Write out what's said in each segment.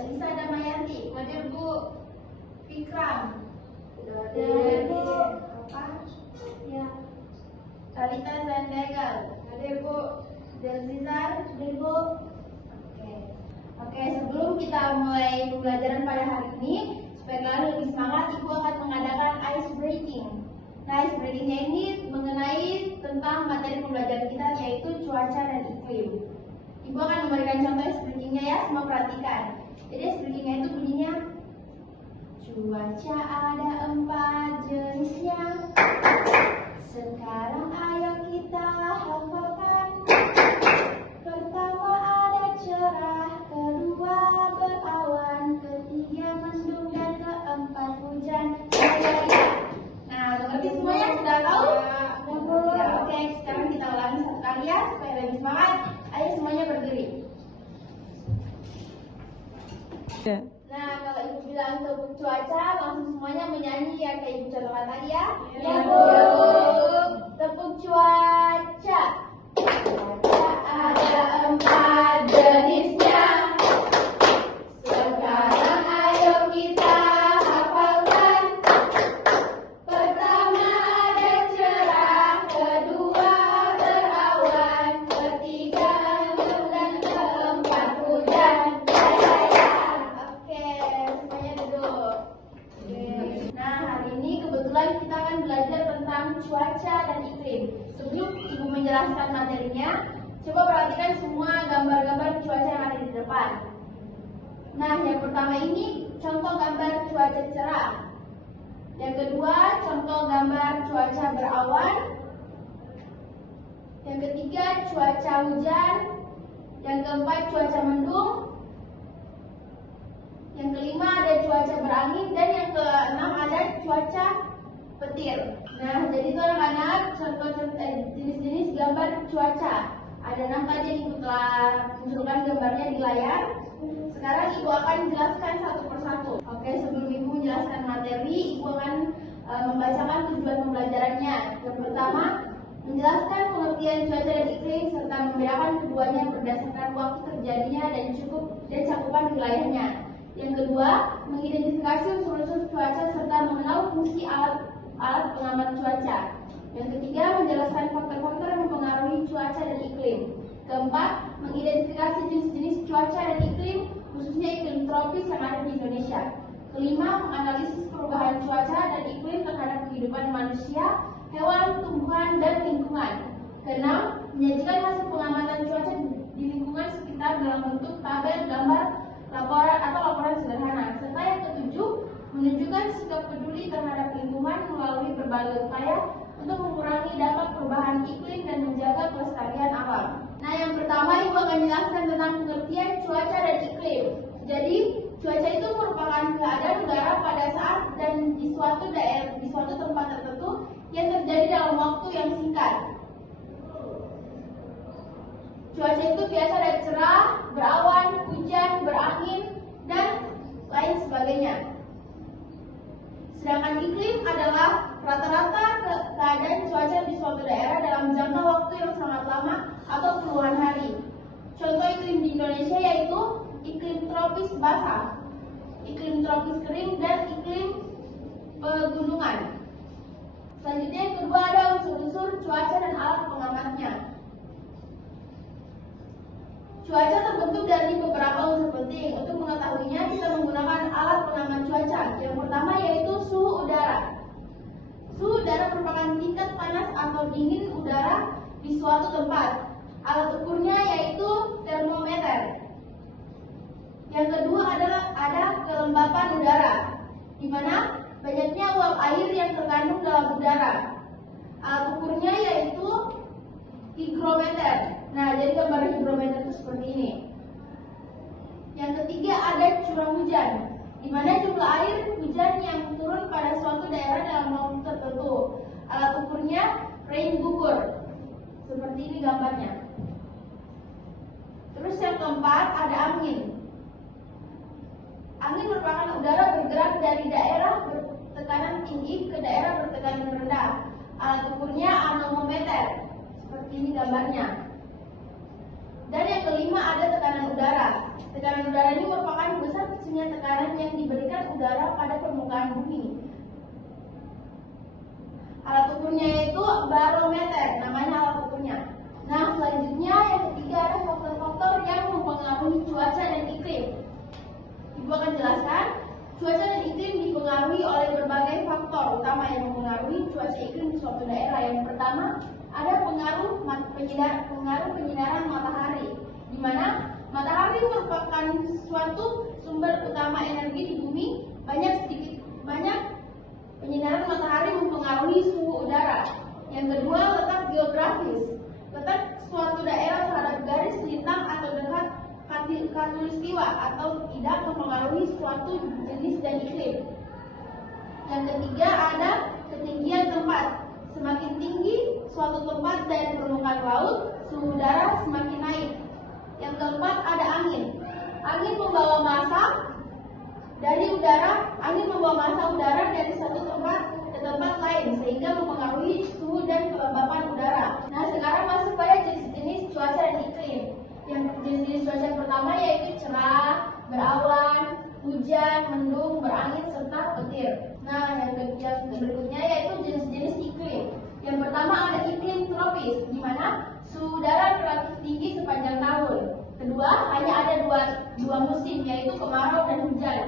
Elisa Damayanti. Hadir Bu Fikram. Hadir Bu. Apa? Ya. Talita Zandegal. Hadir Bu. Zelzizar. Hadir Bu. Oke, sebelum kita mulai pembelajaran pada hari ini, supaya kalian lebih semangat, Ibu akan mengadakan ice breaking. Nah, ice breakingnya ini mengenai tentang materi pembelajaran kita, yaitu cuaca dan iklim. Ibu akan memberikan contoh ice breakingnya ya, semua perhatikan. Jadi ice breakingnya itu bunyinya, cuaca ada 4 jenisnya. Sekarang ayo kita hafalkan. Pertama ada cerah, kedua berawan, ketiga mendung, dan keempat hujan. Nah, mengerti semuanya? Sudah tahu? Ya, oke, sekarang kita ulangi satu kali ya, supaya lebih semangat. Ayo semuanya berdiri. Nah, kalau Ibu bilang tepuk cuaca, langsung semuanya menyanyi ya, kayak Ibu contohkan tadi ya. Ya, Bu. Tepuk cuaca. Cuaca ada 4 jenisnya. Sekarang ayo kita hafalkan. Pertama ada cerah, kedua berawan, ketiga mendung, dan keempat hujan. Oke, semuanya duduk. Nah, hari ini kebetulan kita akan belajar tentang cuaca dan iklim. Sebelum Ibu menjelaskan materinya, coba perhatikan semua gambar-gambar cuaca yang ada di depan. Nah, yang pertama ini contoh gambar cuaca cerah. Yang kedua, contoh gambar cuaca berawan. Yang ketiga, cuaca hujan. Yang keempat, cuaca mendung. Yang kelima ada cuaca berangin, dan yang keenam ada cuaca petir. Nah, jadi itu anak-anak contoh-contoh jenis-jenis gambar cuaca. Ada 6 tadi yang Ibu telah tunjukkan gambarnya di layar. Sekarang Ibu akan jelaskan satu persatu. Oke, sebelum Ibu menjelaskan materi, Ibu akan membacakan tujuan pembelajarannya. Yang pertama, menjelaskan pengertian cuaca dan iklim serta membedakan keduanya berdasarkan waktu terjadinya dan cakupan wilayahnya. Yang kedua, mengidentifikasi unsur-unsur cuaca serta mengenal fungsi alat pengamat cuaca. Yang ketiga, menjelaskan faktor-faktor yang mempengaruhi cuaca dan iklim. Keempat, mengidentifikasi jenis-jenis cuaca dan iklim, khususnya iklim tropis yang ada di Indonesia. Kelima, menganalisis perubahan cuaca dan iklim terhadap kehidupan manusia, hewan, tumbuhan, dan lingkungan. Keenam, menyajikan hasil pengamatan cuaca di lingkungan sekitar dalam bentuk tabel, gambar, laporan sederhana. Serta yang ketujuh, menunjukkan sikap peduli terhadap lingkungan melalui berbagai upaya untuk mengurangi dampak perubahan iklim dan menjaga kelestarian alam. Nah, yang pertama Ibu akan jelaskan tentang pengertian cuaca dan iklim. Jadi, cuaca itu merupakan keadaan udara pada saat dan di suatu tempat tertentu yang terjadi dalam waktu yang singkat. Cuaca itu biasa ada cerah, berawan, hujan, berangin, dan lain sebagainya. Sedangkan iklim adalah rata-rata keadaan cuaca di suatu daerah dalam jangka waktu yang sangat lama atau puluhan hari. Contoh iklim di Indonesia yaitu iklim tropis basah, iklim tropis kering, dan iklim pegunungan. Selanjutnya yang kedua ada unsur-unsur cuaca dan alat pengamatnya. Cuaca terbentuk dari beberapa unsur penting. Untuk mengetahuinya, kita menggunakan alat pengamat cuaca. Yang pertama yaitu suhu udara. Suhu udara merupakan tingkat panas atau dingin udara di suatu tempat. Alat ukurnya yaitu termometer. Yang kedua adalah ada kelembapan udara, di mana banyaknya uap air yang terkandung dalam udara. Alat ukurnya yaitu higrometer. Nah, jadi gambar higrometer itu seperti ini. Yang ketiga ada curah hujan, di mana jumlah air hujan yang turun pada suatu daerah dalam waktu tertentu. Alat ukurnya rain gugur. Seperti ini gambarnya. Terus yang keempat ada angin. Angin merupakan udara bergerak dari daerah bertekanan tinggi ke daerah bertekanan rendah. Alat ukurnya anemometer. Seperti ini gambarnya. Dan yang kelima ada tekanan udara. Tekanan udara ini merupakan khususnya tekanan yang diberikan udara pada permukaan bumi. Alat ukurnya yaitu barometer, namanya alat ukurnya. Nah, selanjutnya yang ketiga ada faktor-faktor yang mempengaruhi cuaca dan iklim. Ibu akan jelaskan, cuaca dan iklim dipengaruhi oleh berbagai faktor utama yang mempengaruhi cuaca iklim di suatu daerah. Yang pertama, ada pengaruh penyinaran matahari, di mana matahari merupakan suatu sumber utama energi di bumi. Banyak penyinaran matahari mempengaruhi suhu udara. Yang kedua, letak geografis. Letak suatu daerah terhadap garis lintang atau dekat khatulistiwa atau tidak mempengaruhi suatu jenis dan iklim. Yang ketiga, ada ketinggian tempat. Semakin tinggi suatu tempat dari permukaan laut, suhu udara semakin naik. Yang keempat, ada angin. Angin membawa massa udara dari satu tempat ke tempat lain sehingga mempengaruhi suhu dan kelembapan udara. Nah, sekarang masuk pada jenis-jenis cuaca dan iklim. Yang jenis-jenis cuaca pertama yaitu cerah, berawan, hujan, mendung, berangin, serta petir. Nah, yang berikutnya yaitu jenis-jenis iklim. Yang pertama ada iklim tropis, di mana suhu udara relatif tinggi sepanjang tahun. Kedua, hanya ada dua musim, yaitu kemarau dan hujan.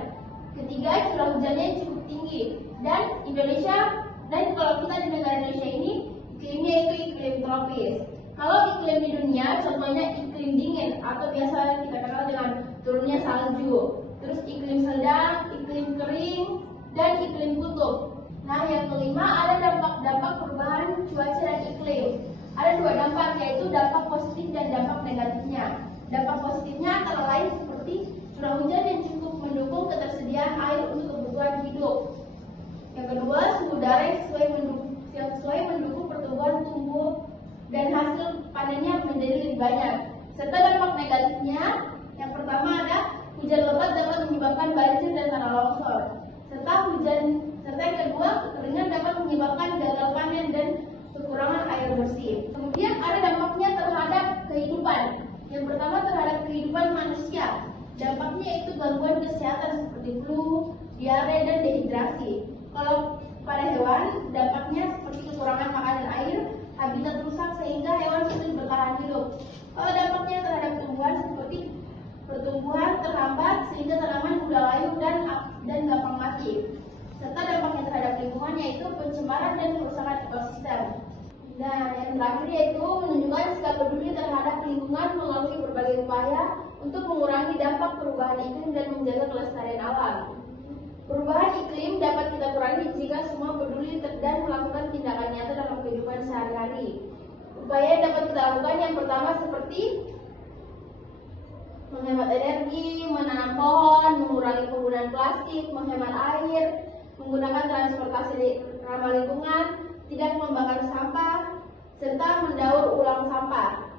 Ketiga, curah hujannya cukup tinggi. Dan kalau kita di negara Indonesia ini, iklimnya itu iklim tropis. Kalau iklim di dunia, contohnya iklim dingin atau biasa kita kenal dengan turunnya salju. Terus iklim sedang, iklim kering, dan iklim kutub. Nah, yang kelima ada dampak-dampak perubahan cuaca dan iklim. Ada dua dampak, yaitu dampak positif dan dampak negatifnya. Dampak positifnya antara lain seperti curah hujan yang cukup mendukung ketersediaan air untuk kebutuhan hidup. Yang kedua, suhu udara yang sesuai mendukung pertumbuhan tumbuh dan hasil panennya menjadi lebih banyak. Serta dampak negatifnya, yang pertama ada hujan lebat dapat menyebabkan banjir dan tanah longsor. Serta yang kedua, kekeringan dapat menyebabkan gagal panen dan kekurangan air bersih. Kemudian ada dampaknya terhadap kehidupan. Yang pertama terhadap kehidupan manusia. Dampaknya itu gangguan kesehatan seperti flu, diare, dan dehidrasi. Kalau pada hewan, dampaknya seperti kekurangan makanan air, habitat rusak sehingga hewan sulit bertahan hidup. Kalau dampaknya terhadap tumbuhan seperti pertumbuhan terhambat sehingga tanaman mudah layu dan gampang mati. Serta dampaknya terhadap lingkungan yaitu pencemaran dan kerusakan ekosistem. Nah, yang terakhir yaitu menunjukkan sikap peduli terhadap lingkungan melalui berbagai upaya untuk mengurangi dampak perubahan iklim dan menjaga kelestarian alam. Perubahan iklim dapat kita kurangi jika semua peduli dan melakukan tindakan nyata dalam kehidupan sehari-hari. Upaya yang dapat kita lakukan yang pertama seperti menghemat energi, menanam pohon, mengurangi penggunaan plastik, menghemat air, menggunakan transportasi ramah lingkungan, tidak membakar sampah, serta mendaur ulang sampah.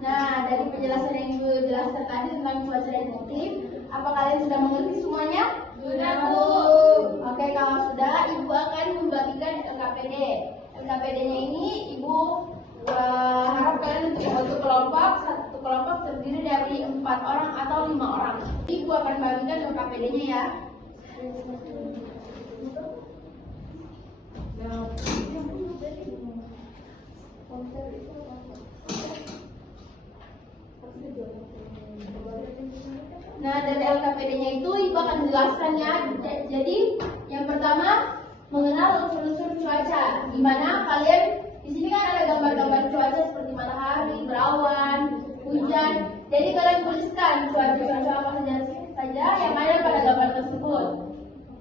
Nah, dari penjelasan yang Ibu jelaskan tadi tentang cuaca dan iklim, apa kalian sudah mengerti semuanya? Sudah, Bu. Oke, kalau sudah, Ibu akan membagikan LKPD. LKPD-nya ini Ibu harap kalian untuk satu kelompok terdiri dari 4 orang atau 5 orang. Ibu akan bagikan LKPD-nya ya. Nah, dari LKPD-nya itu Ibu akan menjelaskan ya. Jadi, yang pertama mengenal unsur-unsur cuaca. Di mana kalian di sini kan ada gambar-gambar cuaca seperti matahari, berawan, hujan. Jadi kalian tuliskan cuaca apa saja yang ada pada gambar tersebut.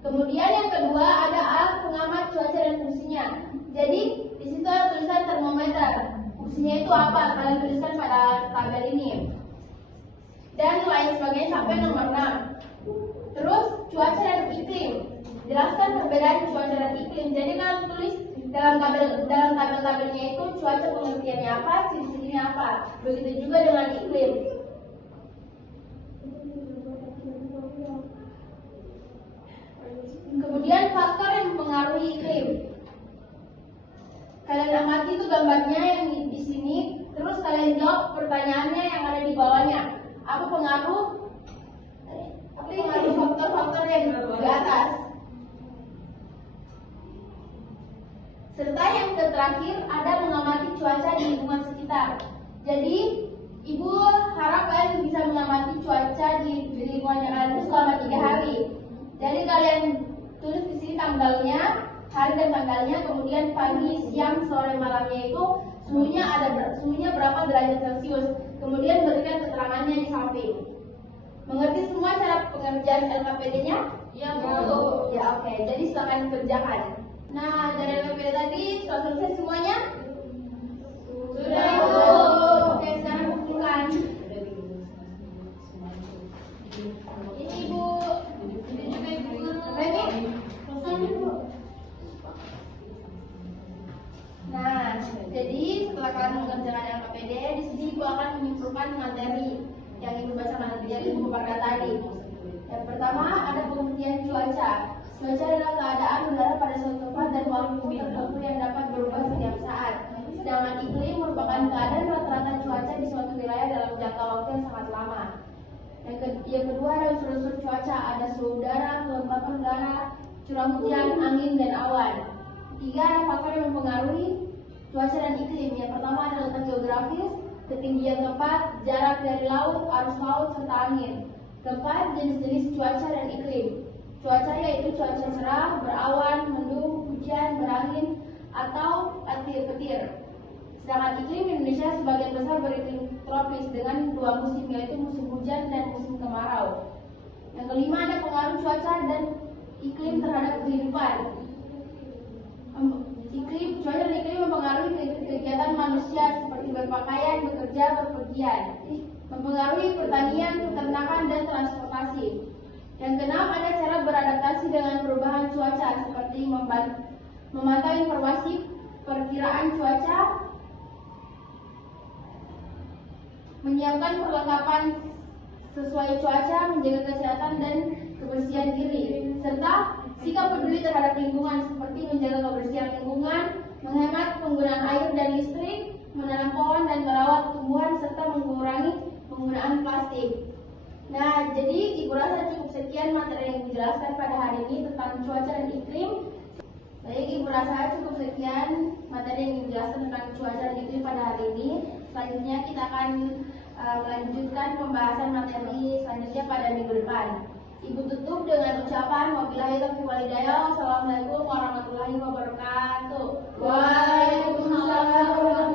Kemudian yang kedua ada alat pengamat cuaca dan fungsinya. Jadi di situ ada tulisan termometer. Fungsinya itu apa? Kalian tuliskan pada tabel ini. Dan lain sebagainya sampai nomor 6. Terus cuaca dan iklim. Jelaskan perbedaan cuaca dan iklim. Jadi kalian tulis dalam tabel-tabelnya itu cuaca pengertiannya apa, ciri-cirinya apa. Begitu juga dengan iklim. Kemudian faktor yang mempengaruhi iklim. Kalian amati itu gambarnya yang di sini, terus kalian jawab pertanyaannya yang ada di bawahnya. Apa pengaruh terakhir ada mengamati cuaca di lingkungan sekitar. Jadi Ibu harap kalian bisa mengamati cuaca di lingkungan yang ada selama 3 hari. Jadi kalian tulis di sini tanggalnya, hari dan tanggalnya, kemudian pagi, siang, sore, malamnya itu suhunya berapa derajat Celcius. Kemudian berikan keterangannya di samping. Mengerti semua cara pengerjaan LKPD-nya? Ya, Bu. Ya, oke. Jadi silakan kerjakan. Nah, dari LKPD tadi sudah selesai semuanya? Sudah, Bu. Oke, sekarang kumpulkan. Ini Ibu. Ini juga Ibu Guru. Ini? Nah, jadi setelah kalian mengerjakan LKPD, di sini Ibu akan menyimpulkan materi yang Ibu baca nanti, yang Ibu paparkan tadi. Yang pertama ada pengertian cuaca. Cuaca adalah keadaan udara pada suatu tempat dan waktu tertentu yang dapat berubah setiap saat. Sedangkan iklim merupakan keadaan rata-rata cuaca di suatu wilayah dalam jangka waktu yang sangat lama. Yang kedua ada unsur-unsur cuaca, ada suhu udara, kelembapan udara, curah hujan, angin, dan awan. Tiga, ada faktor yang mempengaruhi cuaca dan iklim. Yang pertama adalah letak geografis, ketinggian tempat, jarak dari laut, arus laut, serta angin. Keempat, jenis-jenis cuaca dan iklim. Cuaca yaitu cuaca cerah, berawan, mendung, hujan, berangin, atau petir-petir. Sedangkan iklim Indonesia sebagian besar beriklim tropis dengan 2 musim, yaitu musim hujan dan musim kemarau. Yang kelima ada pengaruh cuaca dan iklim terhadap kehidupan. Cuaca dan iklim mempengaruhi kegiatan manusia seperti berpakaian, bekerja, berpergian, mempengaruhi pertanian, peternakan, dan transportasi. Yang keenam ada cara beradaptasi dengan perubahan cuaca seperti memantau informasi perkiraan cuaca, menyiapkan perlengkapan sesuai cuaca, menjaga kesehatan dan kebersihan diri, serta sikap peduli terhadap lingkungan seperti menjaga kebersihan lingkungan, menghemat penggunaan air dan listrik, menanam pohon dan merawat tumbuhan, serta mengurangi penggunaan plastik. Nah, jadi Ibu rasa cukup sekian materi yang dijelaskan pada hari ini tentang cuaca dan iklim. Baik, Ibu rasa cukup sekian materi yang dijelaskan tentang cuaca dan iklim pada hari ini. Selanjutnya kita akan melanjutkan pembahasan materi selanjutnya pada minggu depan. Ibu tutup dengan ucapan wabillahi taufiq wal hidayah. Wassalamualaikum warahmatullahi wabarakatuh. Waalaikumsalam.